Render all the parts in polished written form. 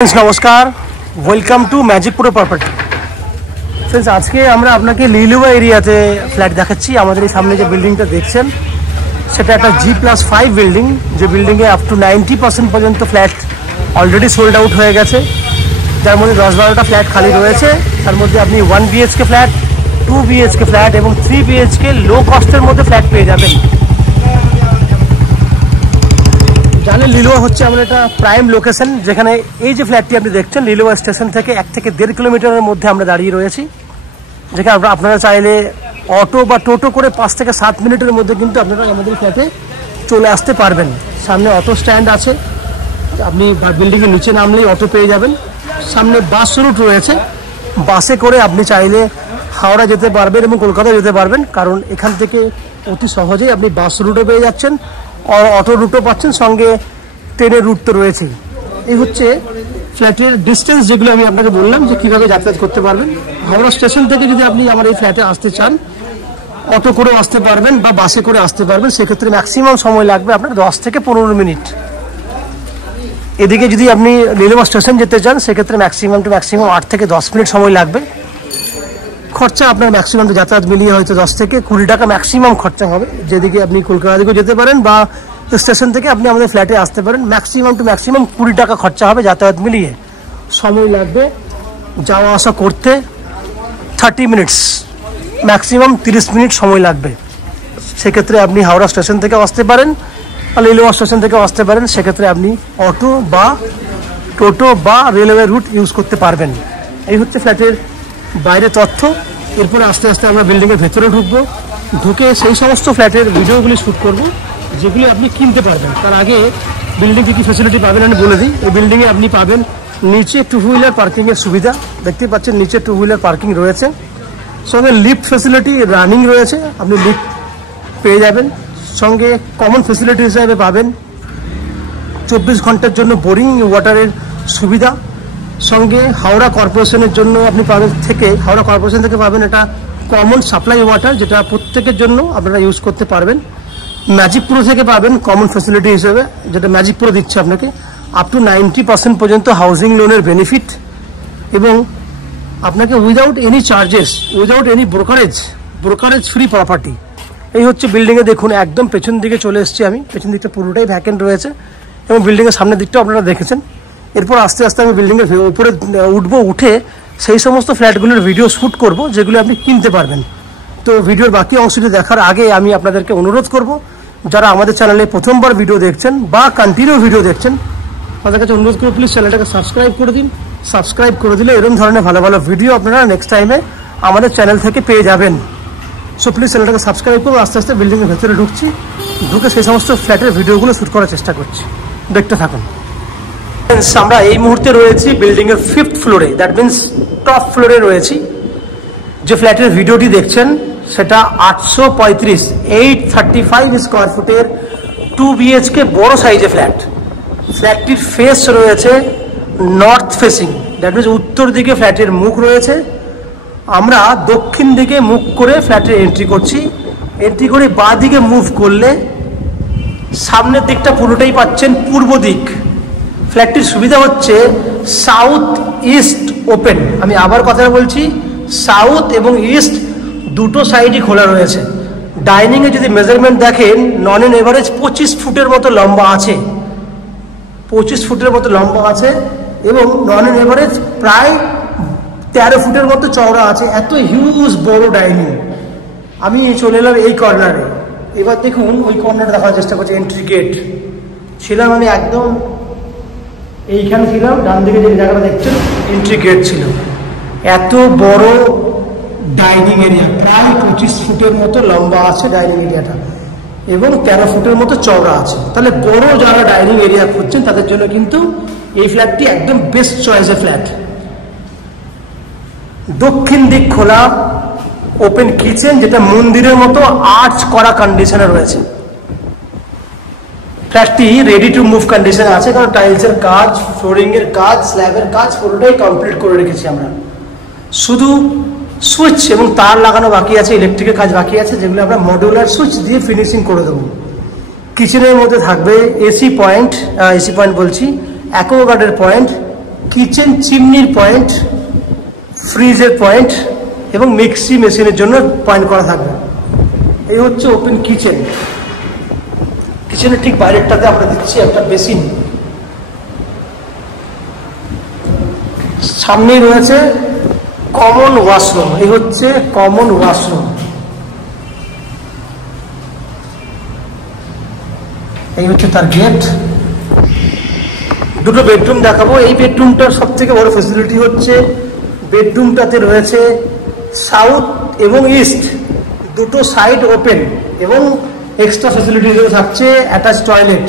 नमस्कार welcome to मैजिकपुर property friends आज के আমরা আপনাকে লিলুয়া এরিয়াতে ফ্ল্যাট দেখাচ্ছি। আমাদের এই সামনে যে বিল্ডিংটা দেখছেন সেটা একটা G+5 বিল্ডিং, যে বিল্ডিংয়ে আপ টু 90% পর্যন্ত ফ্ল্যাট অলরেডি সোল্ড আউট হয়ে গেছে, যার মধ্যে 10-12টা ফ্ল্যাট খালি রয়েছে। তার মধ্যে আপনি 1 BHK ফ্ল্যাট, 2 BHK ফ্ল্যাট এবং 3 BHK লো কস্টের মধ্যে ফ্ল্যাট পেয়ে যাবেন। জানেন লিলুয়া হচ্ছে আমাদের একটা প্রাইম লোকেশন, যেখানে এই যে ফ্ল্যাটটি আপনি দেখছেন লিলুয়া স্টেশন থেকে 1 থেকে 1.5 কিলোমিটারের মধ্যে আমরা দাঁড়িয়ে রয়েছি, যেখানে আপনারা চাইলে অটো বা টোটো করে 5 থেকে 7 মিনিটের মধ্যে কিন্তু আপনারা আমাদের ফ্ল্যাটে চলে আসতে পারবেন। সামনে অটো স্ট্যান্ড আছে, আপনি বিল্ডিংয়ের নিচে নামলেই অটো পেয়ে যাবেন। সামনে বাস রুট রয়েছে, বাসে করে আপনি চাইলে হাওড়া যেতে পারবেন এবং কলকাতা যেতে পারবেন, কারণ এখান থেকে অতি সহজেই আপনি বাস রুটও পেয়ে যাচ্ছেন, অটো রুটও পাচ্ছেন, সঙ্গে ট্রেনের রুট তো রয়েছেই। এই হচ্ছে ফ্ল্যাটের ডিস্টেন্স, যেগুলো আমি আপনাকে বললাম যে কীভাবে যাতায়াত করতে পারবেন। হাওড়া স্টেশন থেকে যদি আপনি আমার এই ফ্ল্যাটে আসতে চান, অটো করেও আসতে পারবেন বা বাসে করে আসতে পারবেন, সেক্ষেত্রে ম্যাক্সিমাম সময় লাগবে আপনার 10 থেকে 15 মিনিট। এদিকে যদি আপনি লিলুয়া স্টেশন যেতে চান, সেক্ষেত্রে ম্যাক্সিমাম 8 থেকে 10 মিনিট সময় লাগবে। খরচা আপনার ম্যাক্সিমাম যাতায়াত মিলিয়ে হয়তো 10 থেকে 20 টাকা ম্যাক্সিমাম খরচা হবে। যেদিকে আপনি কলকাতা দিকেও যেতে পারেন বা স্টেশন থেকে আপনি আমাদের ফ্ল্যাটে আসতে পারেন, ম্যাক্সিমাম 20 টাকা খরচা হবে যাতায়াত মিলিয়ে। সময় লাগবে যাওয়া আসা করতে 30 মিনিটস, ম্যাক্সিমাম 30 মিনিট সময় লাগবে। সেক্ষেত্রে আপনি হাওড়া স্টেশন থেকে আসতে পারেন বা লিলুয়া স্টেশন থেকে আসতে পারেন, সেক্ষেত্রে আপনি অটো বা টোটো বা রেলওয়ে রুট ইউজ করতে পারবেন। এই হচ্ছে ফ্ল্যাটের বাইরে তথ্য। এরপরে আস্তে আস্তে আমরা বিল্ডিংয়ের ভেতরে ঢুকবো, ঢুকে সেই সমস্ত ফ্ল্যাটের ভিডিওগুলি শ্যুট করব যেগুলি আপনি কিনতে পারবেন। তার আগে বিল্ডিংয়ে কী ফ্যাসিলিটি পাবেন আমি বলে দিই। এই বিল্ডিংয়ে আপনি পাবেন নিচে 2 হুইলার পার্কিংয়ের সুবিধা, দেখতে পাচ্ছেন নিচে 2 হুইলার পার্কিং রয়েছে, সঙ্গে লিফট ফ্যাসিলিটি রানিং রয়েছে, আপনি লিফট পেয়ে যাবেন। সঙ্গে কমন ফ্যাসিলিটি হিসাবে পাবেন 24 ঘন্টার জন্য বোরিং ওয়াটারের সুবিধা। সঙ্গে হাওড়া কর্পোরেশনের জন্য আপনি পাবেন হাওড়া কর্পোরেশন থেকে পাবেন এটা কমন সাপ্লাই ওয়াটার, যেটা প্রত্যেকের জন্য আপনারা ইউজ করতে পারবেন। ম্যাজিকপুর থেকে পাবেন কমন ফ্যাসিলিটি হিসেবে, যেটা ম্যাজিকপুর দিচ্ছে আপনাকে আপ টু 90% পর্যন্ত হাউজিং লোনের বেনিফিট, এবং আপনাকে without any charges, without any brokerage free property. এই হচ্ছে বিল্ডিংয়ে দেখুন, একদম পেছন দিকে চলে এসেছি আমি, পেছন দিকটা পুরোটাই ভ্যাকেন্ট রয়েছে এবং বিল্ডিংয়ের সামনের দিকটাও আপনারা দেখেছেন। এরপর আস্তে আস্তে আমি বিল্ডিংয়ের উপরে উঠে সেই সমস্ত ফ্ল্যাটগুলোর ভিডিও শ্যুট করব যেগুলো আপনি কিনতে পারবেন। তো ভিডিওর বাকি অংশটি দেখার আগে আমি আপনাদেরকে অনুরোধ করব, যারা আমাদের চ্যানেলে প্রথমবার ভিডিও দেখছেন বা কন্টিনিউ ভিডিও দেখছেন, তাদের কাছে অনুরোধ করব প্লিজ চ্যানেলটাকে সাবস্ক্রাইব করে দিন। সাবস্ক্রাইব করে দিলে এরকম ধরনের ভালো ভালো ভিডিও আপনারা নেক্সট টাইমে আমাদের চ্যানেল থেকে পেয়ে যাবেন। সো প্লিজ চ্যানেলটাকে সাবস্ক্রাইব করুন। আস্তে আস্তে বিল্ডিংয়ের ভেতরে ঢুকছি, ঢুকে সেই সমস্ত ফ্ল্যাটের ভিডিওগুলো শ্যুট করার চেষ্টা করছি, দেখতে থাকুন। আমরা এই মুহূর্তে রয়েছি বিল্ডিংয়ের 5th ফ্লোরে, দ্যাট মিনস টপ ফ্লোরে রয়েছি। যে ফ্ল্যাটের ভিডিওটি দেখছেন সেটা 835 স্কোয়ার ফুটের 2 BHK বড় সাইজের ফ্ল্যাট। ফ্ল্যাটটির ফেস রয়েছে নর্থ ফেসিং, দ্যাট মিনস উত্তর দিকে ফ্ল্যাটের মুখ রয়েছে। আমরা দক্ষিণ দিকে মুখ করে ফ্ল্যাটে এন্ট্রি করছি। এন্ট্রি করে বাঁ দিকে মুভ করলে সামনের দিকটা পুরোটাই পাচ্ছেন পূর্ব দিক। ফ্ল্যাটটির সুবিধা হচ্ছে সাউথ ইস্ট ওপেন, আমি আবার কথাটা বলছি, সাউথ এবং ইস্ট দুটো সাইডই খোলা রয়েছে। ডাইনিংয়ে যদি মেজারমেন্ট দেখেন, নন অন এভারেজ 25 ফুটের মতো লম্বা আছে, 25 ফুটের মতো লম্বা আছে এবং নন অন এভারেজ প্রায় 13 ফুটের মতো চওড়া আছে। এত হিউজ বড় ডাইনিং। আমি চলে এলাম এই কর্নারে। এবার দেখুন ওই কর্নারে দেখার চেষ্টা করছি। এন্ট্রি গেট ছিলাম আমি একদম এইখানে ছিলাম, ডান দিকে যে জায়গাটা দেখছেন এন্ট্রি গেট ছিল। এত বড় ডাইনিং এরিয়া, প্রায় 25 ফুটের মতো লম্বা আছে ডাইনিং এরিয়াটা এবং 13 ফুটের মতো চওড়া আছে। তাহলে বড় যারা ডাইনিং এরিয়া খুঁজছেন তাদের জন্য কিন্তু এই ফ্ল্যাটটি একদম বেস্ট চয়েসের ফ্ল্যাট। দক্ষিণ দিক খোলা ওপেন কিচেন, যেটা মন্দিরের মতো আর্চ করা কন্ডিশনে রয়েছে। ফ্ল্যাটটি রেডি টু মুভ কন্ডিশনে আছে, কারণ টাইলসের কাজ, ফ্লোরিংয়ের কাজ, স্ল্যাবের কাজ পুরোটাই কমপ্লিট করে রেখেছি আমরা। শুধু সুইচ এবং তার লাগানো বাকি আছে, ইলেকট্রিকের কাজ বাকি আছে, যেগুলো আমরা মডুলার সুইচ দিয়ে ফিনিশিং করে দেবো। কিচেনের মধ্যে থাকবে এসি পয়েন্ট বলছি, অ্যাকোয়াগার্ডের পয়েন্ট, কিচেন চিমনির পয়েন্ট, ফ্রিজের পয়েন্ট এবং মিক্সি মেশিনের জন্য পয়েন্ট করা থাকবে। এই হচ্ছে ওপেন কিচেন। কিচেনের ঠিক বাইরেরটাতে আমরা দিচ্ছি একটা বেসিন। সামনেই রয়েছে কমন ওয়াশরুম। এই হচ্ছে কমন ওয়াশরুম। এই হচ্ছে তার গেট। দুটো বেডরুম দেখাবো। এই বেডরুমটার সব থেকে বড় ফেসিলিটি হচ্ছে বেডরুমটাতে রয়েছে সাউথ এবং ইস্ট দুটো সাইড ওপেন এবং এক্সট্রা ফেসিলিটি থাকছে অ্যাটাচ টয়লেট।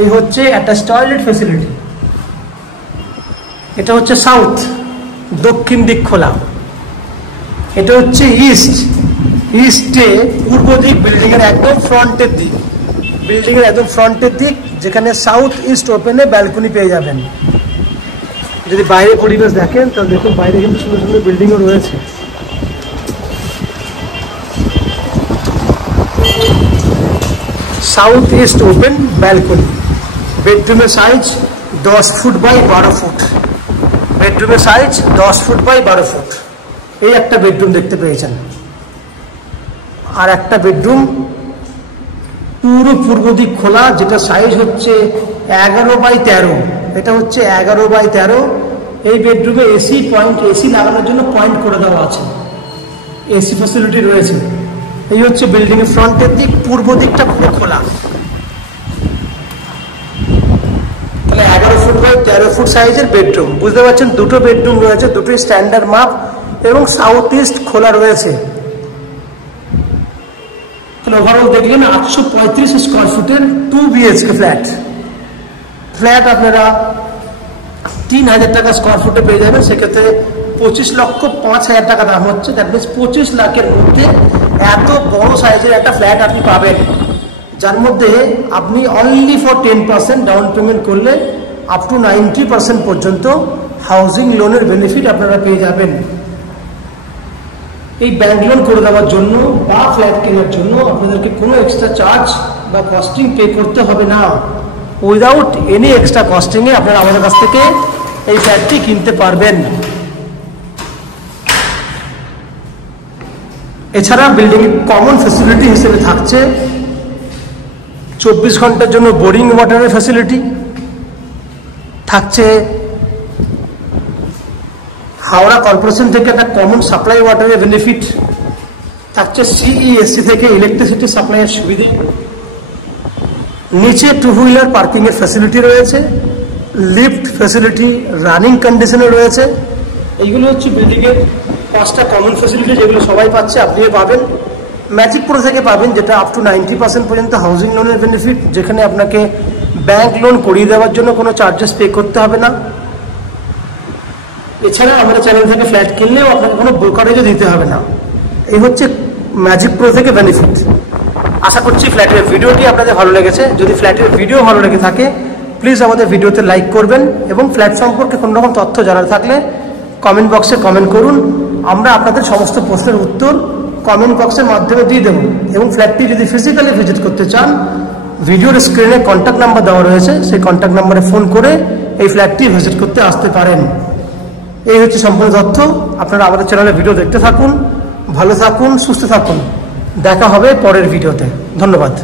এই হচ্ছে অ্যাটাচ টয়লেট ফেসিলিটি। এটা হচ্ছে সাউথ, দক্ষিণ দিক খোলা। এটা হচ্ছে ইস্ট, ইস্টে পূর্ব দিক, বিল্ডিং এর একদম ফ্রন্টের দিক, বিল্ডিং এর একদম ফ্রন্টের দিক, যেখানে সাউথ ইস্ট ওপেনে ব্যালকনি পেয়ে যাবেন। যদি বাইরে পরিবেশ দেখেন তাহলে দেখুন বাইরে কিন্তু সুন্দর সুন্দর বিল্ডিংও রয়েছে। South east open balcony. বেডরুমের সাইজ 10 ফুট বাই 12 ফুট। বেডরুমের সাইজ 10 ফুট বাই 12 ফুট। এই একটা বেডরুম দেখতে পেয়েছেন। আর একটা বেডরুম পুরো পূর্ব দিক খোলা, যেটা সাইজ হচ্ছে 11 বাই 13। এটা হচ্ছে 11 বাই 13। এই বেডরুমে এসি পয়েন্ট, এসি লাগানোর জন্য পয়েন্ট করে দেওয়া আছে, এসি ফ্যাসিলিটি রয়েছে। এই হচ্ছে বিল্ডিং এর ফ্রন্টের দিক, পূর্ব দিকটা পুরো খোলা। তাহলে 11 ফুট বাই 13 ফুট সাইজের বেডরুম। বুঝতে পারছেন, দুটো বেডরুম রয়েছে, দুটোই স্ট্যান্ডার্ড মাপ এবং সাউথ ইস্ট খোলা রয়েছে। তাহলে ওভারঅল দেখলেন 835 স্কোয়ার ফুটের 2 BHK ফ্ল্যাট। ফ্ল্যাট আপনারা 3000 টাকা স্কোয়ার ফুটে পেয়ে যাবেন। সেক্ষেত্রে 25,05,000 টাকা দাম হচ্ছে। দ্যাট মিনস 25 লাখের মধ্যে এত বড় সাইজের একটা ফ্ল্যাট আপনি পাবেন, যার মধ্যে আপনি অনলি ফর 10% ডাউন পেমেন্ট করলে আপ টু 90% পর্যন্ত হাউজিং লোনের বেনিফিট আপনারা পেয়ে যাবেন। এই ব্যাংক লোন করে দেওয়ার জন্য বা ফ্ল্যাট কেনার জন্য আপনাদেরকে কোনো এক্সট্রা চার্জ বা কস্টিং পে করতে হবে না। উইদাউট এনি এক্সট্রা কস্টিংয়ে আপনারা আমাদের কাছ থেকে এই ফ্ল্যাটটি কিনতে পারবেন। এছাড়া বিল্ডিং কমন ফ্যাসিলিটি হিসেবে থাকছে 24 ঘন্টার জন্য বোরিং ওয়াটারের ফ্যাসিলিটি থাকছে। হাওড়া কর্পোরেশন থেকে একটা কমন সাপ্লাই ওয়াটারের বেনিফিট থাকছে। CESC থেকে ইলেকট্রিসিটি সাপ্লাইয়ের সুবিধে। নিচে 2 হুইলার পার্কিং এর ফ্যাসিলিটি রয়েছে, লিফট ফ্যাসিলিটি রানিং কন্ডিশনে রয়েছে। এইগুলো হচ্ছে বিল্ডিং এর 5টা কমন ফ্যাসিলিটি, যেগুলো সবাই পাচ্ছে, আপনিও পাবেন। ম্যাজিক প্রো থেকে পাবেন, যেটা আপ টু 90% পর্যন্ত হাউজিং লোনের বেনিফিট, যেখানে আপনাকে ব্যাংক লোন করিয়ে দেওয়ার জন্য কোনো চার্জেস পে করতে হবে না। এছাড়া আমাদের চ্যানেল থেকে ফ্ল্যাট কিনলেও আপনাকে কোনো ব্রোকারেজও দিতে হবে না। এই হচ্ছে ম্যাজিক প্রো থেকে বেনিফিট। আশা করছি ফ্ল্যাটের ভিডিওটি আপনাদের ভালো লেগেছে। যদি ফ্ল্যাটের ভিডিও ভালো লেগে থাকে প্লিজ আমাদের ভিডিওতে লাইক করবেন এবং ফ্ল্যাট সম্পর্কে কোনো রকম তথ্য জানার থাকলে কমেন্ট বক্সে কমেন্ট করুন। আমরা আপনাদের সমস্ত প্রশ্নের উত্তর কমেন্ট বক্সের মাধ্যমে দিয়ে দেবো। এবং ফ্ল্যাটটি যদি ফিজিক্যালি ভিজিট করতে চান, ভিডিওর স্ক্রিনে কন্ট্যাক্ট নাম্বার দেওয়া রয়েছে, সেই কন্ট্যাক্ট নাম্বারে ফোন করে এই ফ্ল্যাটটি ভিজিট করতে আসতে পারেন। এই হচ্ছে সম্পূর্ণ তথ্য। আপনারা আমাদের চ্যানেলে ভিডিও দেখতে থাকুন, ভালো থাকুন, সুস্থ থাকুন। দেখা হবে পরের ভিডিওতে। ধন্যবাদ।